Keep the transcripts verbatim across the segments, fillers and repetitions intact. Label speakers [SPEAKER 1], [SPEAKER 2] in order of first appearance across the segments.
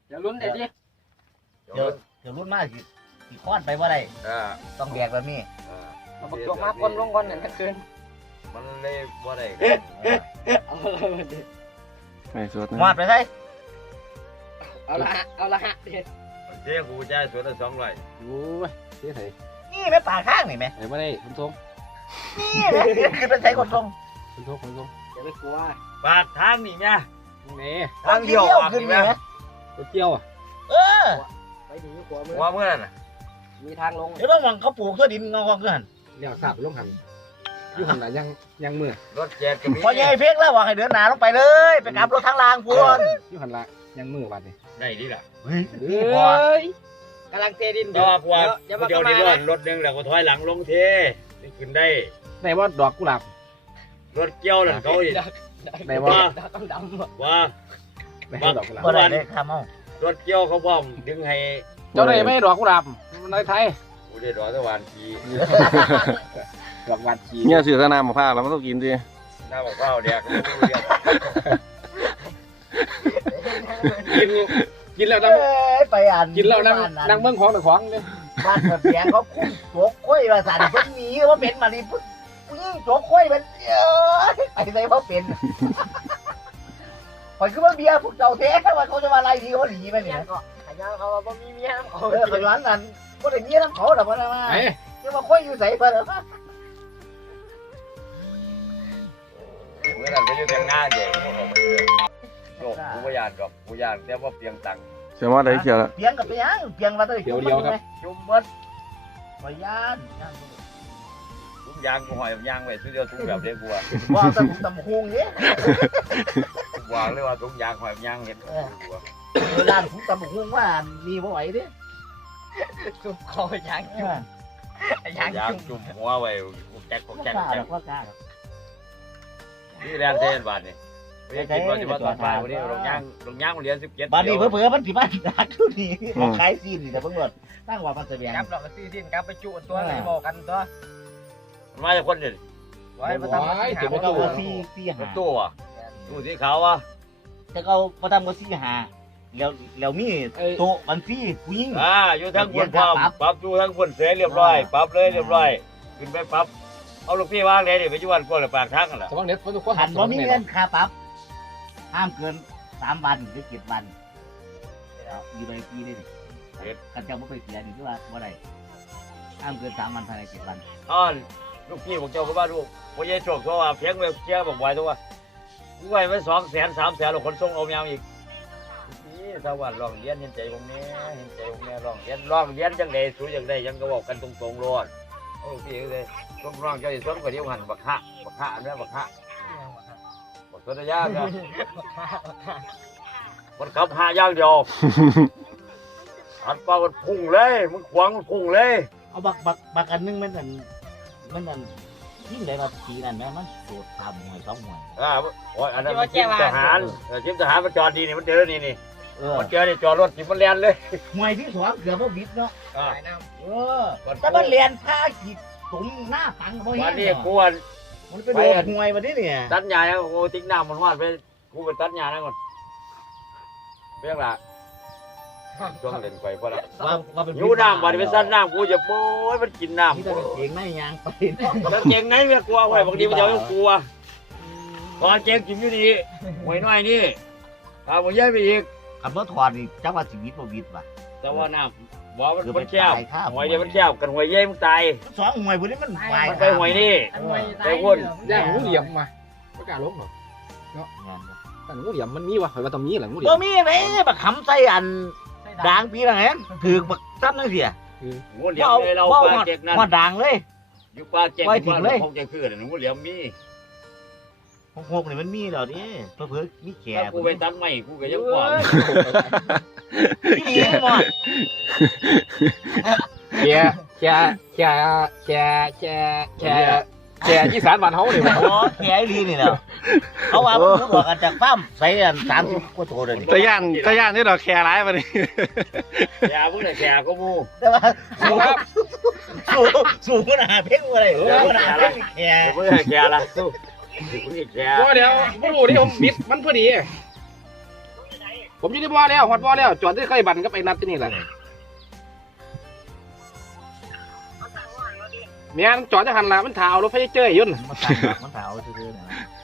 [SPEAKER 1] เดี๋ยวลุ้นเดี๋ยวดิ
[SPEAKER 2] เดี๋ยวเดี๋ยวรุ่นมากสิสิคลอดไปว่าไรต้องแบกแบบนี้
[SPEAKER 1] เอาบักตัวมาก้นลงก้อนนั่นทั้งคืน
[SPEAKER 3] มันเลยบ่ได้
[SPEAKER 1] เอา
[SPEAKER 4] ไม่สด
[SPEAKER 2] มอดไปใช่
[SPEAKER 1] เอาละฮะเอาละฮะเด็ด
[SPEAKER 3] เจ๊กูจ่ายสวนละสองร้อย
[SPEAKER 1] โอ้ยเสียไถ
[SPEAKER 2] นี่แม่ป่าข้างนี่ไหม
[SPEAKER 1] ไอ้บ่ได้คุณทง
[SPEAKER 2] นี่แม่คือเป็นใช้คนทรง
[SPEAKER 1] คุณทงคุณทงอย่าไปกลัว
[SPEAKER 3] ปาดทางนี่ไง
[SPEAKER 1] นี่
[SPEAKER 3] ทางเดียวออก
[SPEAKER 2] ขึ้น
[SPEAKER 3] นี่
[SPEAKER 2] นี่
[SPEAKER 3] ไหม
[SPEAKER 2] ไหม
[SPEAKER 1] ตัวเจียวอ่ะ
[SPEAKER 2] เออ
[SPEAKER 1] ไปถึงกลัวมือ
[SPEAKER 3] ว่าเมื่อนั้นน่ะ
[SPEAKER 1] มีทางลง
[SPEAKER 2] เดี๋ยวต้องมองเขาปลูกเพื่อดินงอกๆเพื่อน
[SPEAKER 1] เดี๋ยวสับลงหันอยู่หันน่ะยังยังมือ
[SPEAKER 3] รถแจ๊ดก็มี
[SPEAKER 2] พอใหญ่เพ่งแล้วว่าให้เดินหนาลงไปเลยไปกลับรถทางรางพวน
[SPEAKER 1] อยู่หันละยังมือบัดนี่
[SPEAKER 3] ได้ดีล่ะ
[SPEAKER 2] เฮ้ย
[SPEAKER 1] เอ
[SPEAKER 2] นี่พอ้
[SPEAKER 1] ยกำลังเตะดิน
[SPEAKER 3] ดอกว่า
[SPEAKER 1] อย่ามา
[SPEAKER 3] เดี๋ยว
[SPEAKER 1] เข้า
[SPEAKER 3] นี้
[SPEAKER 1] มาร
[SPEAKER 3] ถรถหนึงแล้วก็ถอยหลังลงเทขึ้นได้
[SPEAKER 1] ไหนว่าดอกกุหลาบ
[SPEAKER 3] รถเกี่ยวนั่นเขาอีก
[SPEAKER 1] ไหนว่า
[SPEAKER 3] ว่า
[SPEAKER 1] ดำๆ
[SPEAKER 3] ว่า
[SPEAKER 1] ไหนว่าดอกกุหลาบ
[SPEAKER 2] ก็ได้เลยข้ามเอา
[SPEAKER 3] รถเกี่ยวเขาพร้อมดึงให้
[SPEAKER 1] เจ้าไหนไม่ดอกกุหลาบมันในไทย
[SPEAKER 3] กูได้ดอกตะวันที
[SPEAKER 1] ดอกวันชี
[SPEAKER 4] เนี่ยสื่อสนามมาพาเราไม่ต้องกินดิ
[SPEAKER 3] หน้าบอกข้าวเดียก
[SPEAKER 1] กินกินแล้วนั่ง
[SPEAKER 2] เอ้ยไปอ่าน
[SPEAKER 1] กินแล้วนั่ง
[SPEAKER 2] บ้า
[SPEAKER 1] นั่งเบิ้งของแต่ของเลย
[SPEAKER 2] บ้านเปิดเสียงเขาคุ้มโจกค้อยมาสั่นเพิ่นหนีว่าเป็นมาดิปุ๊บยิ่งโจกค้อยมันเอ้ยไปใส่เพราะเป็นข่อยคือว่าเบียร์พวกเจ้าแท้ว่าเขาจะมาไล่ทีเขาหนีไปนี่นะ
[SPEAKER 1] ขยันเขาว่ามีเมียเขา
[SPEAKER 2] เออขย้อนนั่นก็ได้เมียน้ำเขาแต่ว่ามา
[SPEAKER 1] ไอ้
[SPEAKER 2] จะมาค้อยอยู่ใส่เพิ่นเหรอ
[SPEAKER 3] เมื่อนั้นไปอยู่เตียงหน้าเด็กพวกเขาไปเลยโลกกูพยานกับกูยานแต่ว่าเพียงตัง
[SPEAKER 4] เชื่อว่าได้เชียวละ
[SPEAKER 2] เพียงกับเพียงเพียงมาตั้ง
[SPEAKER 1] เดี๋ยวเดียวครับ
[SPEAKER 3] จุ่มเบิด
[SPEAKER 2] ขอยาน
[SPEAKER 3] ทุกยางกูหอยยางไว้ซื้อเดียวทุกแบบเด็กกูอ่ะ
[SPEAKER 2] ว่าตำตำฮงเนี่ย
[SPEAKER 3] วางเลยว่าทุกยางหอยยางเห็น
[SPEAKER 2] เวลาผมตำฮงว่ามีบ่ไหวเด้
[SPEAKER 1] จุ่มคอยางจุ่มยาง
[SPEAKER 3] ยาง
[SPEAKER 1] จุ่ม
[SPEAKER 3] จุ่มหัวไว้กูแจ๊กกู
[SPEAKER 2] ก็
[SPEAKER 3] แจ๊ก
[SPEAKER 2] กล้า
[SPEAKER 3] แจ๊
[SPEAKER 2] หร
[SPEAKER 3] ก
[SPEAKER 2] อกก็กล้าหรอก
[SPEAKER 3] นี่แลนเทนบาทนี่ไม่คิดว่าจะมาตอนบ่ายวันนี้ลงยางลงยางเรียนสิบเจ็ด
[SPEAKER 2] บ้านนี้เผื่อๆมันสิมาดักทุกทีของขายซีนนี่แต่เพิ่งหมดตั้งว่ามันเสบียง
[SPEAKER 1] กับดอกซีดินกับไปจุตัวไหนบอกกันตัว
[SPEAKER 3] มันมาจากคนเดียว
[SPEAKER 1] ไว้ประทับ
[SPEAKER 2] เดี๋ยวก็เอาซีซีหา
[SPEAKER 3] ตู้อ่ะตู้สีขาวอ่ะ
[SPEAKER 2] จะเอาประทำก็ซีหาแล้วแล้วมีโต๊ะมันซีผู้หญิง
[SPEAKER 3] อ่าอยู่ทั้งคนพร้อมปรับอยู่ทั้งคนเสร็จเรียบร้อยปรับเลยเรียบร้อยขึ้นไปปรับเอาลูกพี่วางเลยดิไปจวนกวนปากทางกันล่ะ
[SPEAKER 1] สมองเน็ตทุกคน
[SPEAKER 2] หันว่ามีเงินค่าปรับห้ามเกินสามวันหรือเจ็ดวันอยู่ในปีนี่กันจะไม่ไปเสียนี่คือว่าว่าไรห้ามเกินสามวันภายในเจ็ดวัน
[SPEAKER 3] อ๋อลูกพี่บอกเจ้าก็ว่าลูกพ่อใหญ่โชคเพราะว่าเพียงไปเพียงบอกไว้ตัวว่ากูไว้ไว้สองแสนสามแสนลูกคนส่งเอายามอีกนี่สวัสดิ์ร้องเรียนเห็นใจผมเนี่ยเห็นใจผมเนี่ยร้องเรียนร้องเรียนจังไดสู้จังไดยังก็บอกกันตรงๆรอดโอ้พี่เลยต้องร้องเจ้าอีกส่วนก็เดียวหันบักฮะบักฮะอันนี้บักฮะบักตัวยากอะมันขับหาย่างเดียวอันปลามันพุ่งเลยมันขวางมันพุ่งเลย
[SPEAKER 2] เอาบักบักบักอันนึงมันอันมันอันยิ่งเลยมาทีนั่นแม่มันโดดทำหวยสองหวย
[SPEAKER 3] อ่าโอ้ยอันนั้นมันทีมทหารทีมทหารมันจอดดีนี่มันเจอนี่นี่
[SPEAKER 2] เออ
[SPEAKER 3] มันเจอนี่จอดรถที่มันแลนเลย
[SPEAKER 2] หวยที่สองเกือบว่าบิดเนาะ
[SPEAKER 3] อ่า
[SPEAKER 2] เออแต่มันเรียนผ้าขีดสมหน้าตังเขา
[SPEAKER 3] วัน
[SPEAKER 2] เห็
[SPEAKER 3] นี้
[SPEAKER 2] น
[SPEAKER 3] กูว่า
[SPEAKER 2] มันไปโดนหวยมาดิเนี่ย
[SPEAKER 3] ตัดหญ้าแล้วกูทิ้งน้ำมันวาดไปกูไปตัดหญ้าแล้วก่อนเพียงละช่วงเล่นไฟพอละ
[SPEAKER 2] ว่าว่าเป็น
[SPEAKER 3] ยูน้ำวันนี้เป็นสั้นน้ำกูจะโอ้ยมันกินน้ำ
[SPEAKER 2] นี่แต่เก่งไม่ยังไป
[SPEAKER 3] แล้วเก่งไหนเมียกลัวไว้บางทีมันจะไม่กลัวพอเก่งกินอยู่ดีหวยน้อยนี่พาผมย้ายไปอีก
[SPEAKER 2] ขับรถถอดนี่จังว่าชีวิตบ่วิดว่ะ
[SPEAKER 3] แต่ว่าน้ำบอกมันมันแคบ
[SPEAKER 2] ตายข้าว
[SPEAKER 3] หวยเดียวมันแคบกันหวยเย่มึงตาย
[SPEAKER 2] สองหวยพวกนี้มันวาย
[SPEAKER 3] มันไปหวยนี่ ไปวน
[SPEAKER 1] ย่างงูเหลี่ยมมาไม่กล้าล้มหรอแต่งูเหลี่ยมมันมีวะหอยว่าตรงนี้แหละงูเหลี่ย
[SPEAKER 2] บ่
[SPEAKER 1] ม
[SPEAKER 2] มีไหนบักขำใส่อันด่างปีละไงถือบักซ้ำนั่นเสีย
[SPEAKER 3] งูเหลี่ยมเลยเราปลาเจ็กนั่น
[SPEAKER 2] ว่าด่างเลย
[SPEAKER 3] อยู่ปลาเจ็ก
[SPEAKER 2] ไว้ถึงเลย
[SPEAKER 3] คงจะคืองูเหลี่ยมมี
[SPEAKER 2] หกหกนี่มันมีเหรอนี่เพื่อมีแข
[SPEAKER 3] ถ้ากูไปตัดไม้กูก็ยังกว่า
[SPEAKER 2] พี่ดีหมด
[SPEAKER 1] แค่แค่แค่แค่แค่แค่แค่ที่สารบ้านเฮาเลย
[SPEAKER 2] อ๋อแขดีนี่เนาะเขาว่าเขาบอกกันจากฟ้าร์มใส่อันสามสิบกว่าตัวเลย
[SPEAKER 4] ตะย่านตะย่านที่เราแคร์ร้ายมาดิ
[SPEAKER 3] แย่มึงน่ะแย่ก็มู
[SPEAKER 2] แต่ว่าสูงสูงสูงขนาดเพ่งอะไรขนาดเพ่งแข
[SPEAKER 3] เดี๋ยวมึงให้แย่ละสู้มึงให้แย่
[SPEAKER 1] ก็เดี๋ยวไม่รู้ที่ผมบิดมันพอดีผมอยู่ที่บ่อแล้วหอดบ่อแล้วจอดที่ไข่บันก็ไปนัดที่นี่แหละเมียจอดจะหันละมันถ่าเอารถไฟเจ้ยยุ่น
[SPEAKER 2] มันต่างกับมันถาวซื่อๆนะ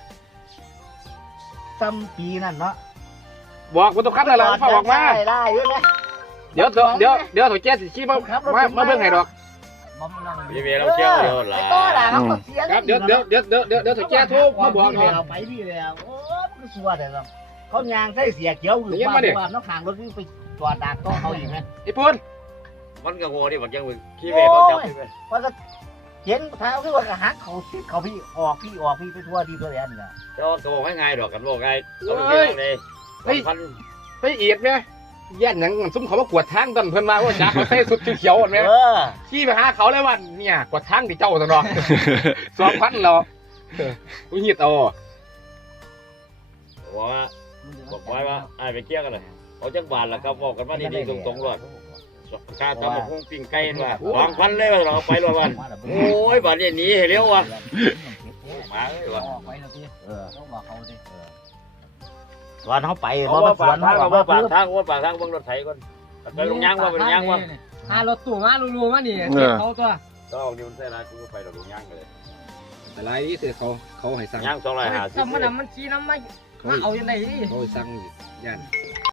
[SPEAKER 2] ซ้ำปีนั่นเนาะ
[SPEAKER 1] บอกมันต้องคัดอะไรพ่อบอกมา
[SPEAKER 2] ได้ได้เยอะเลย
[SPEAKER 1] เดี๋ยวเดี๋ยวเดี๋ยวถอยแจ๊สสิชี้มามามาเบิ่งให้ดอก
[SPEAKER 3] พี่เมย์เราเที่ยวเดียวหลา
[SPEAKER 2] ไอ้ตัวด่าเขาก็เสีย
[SPEAKER 1] ครับเดี๋ยวเดี๋ยวเดี๋ยวเดี๋ยวเดี๋ยวเดี๋ยวถอยแจ๊สโทรมาบอกหน่อย
[SPEAKER 2] เอาไปพี่แล้วโอ้ยมันสัวแต่ละเขายางใส่เสียเขียวอยู่บ้านว่าน้องขางรถวิ่งไปจอดดักโต๊ะเขาอีกไหม
[SPEAKER 1] ไอ้พูน
[SPEAKER 3] มันก็โง่ดิบักยังมึงพี่เมย์เขาจับพี่เมย์
[SPEAKER 2] เพราะก็เห็นเท้าคือว่ากระหักเขาซิเขาพี่ออกพี่ออกพี่ไปทั่วที่ตัวแอนน่ะ
[SPEAKER 3] เจ้าก็บอกไม่ง่ายดอกกันบอกง่ายเขาไม่ได้เลยพัน
[SPEAKER 1] ไปเอียดไหมแย่นหยังซุ่มเขามากวดทางตอนเพิ่นมาว่าจ้าเขาใส่สุดเขียวๆไหม
[SPEAKER 2] เออ
[SPEAKER 1] ขี้ไปหาเขาเลยว่าเนี่ยกวดทางที่เจ้าตลอดสองพันเราอุ้ยหิดเอา
[SPEAKER 3] บอกว่าบอกไว้ว่าไอ้ไปเที่ยวกันเลยเอาจังบาทละครับบอกกันว่าดีๆตรงๆรอดค่าทำพุ่งปิ้งไก่ว่าวางพันเลยว่าเราไปรอดวันโอ้ยบาทนี้หนีเร็วว่ะมาเลยว่ะ
[SPEAKER 2] ออกไปแล้วพี่เออต้องบอกเขาดิวันเขาไป
[SPEAKER 3] เพราะว่าปากทางว่าปากทางว่าปากทางเบิ่งรถไถก่อนไปลงยางว่าเป็นยางว่า
[SPEAKER 5] หารถตู้มาลูๆมานี่เขาตัว
[SPEAKER 3] ก็เอาดิมันใส่ร้านกูก็ไปเราลงยางไปเลย
[SPEAKER 1] อะไรนี่คือเขาเขาให้สั่ง
[SPEAKER 3] ยางสองร้อยห้าสิบ
[SPEAKER 5] จำมันมันชี้น้ำมามาเอาอย่างไร
[SPEAKER 1] เขาให้สั่งย่าน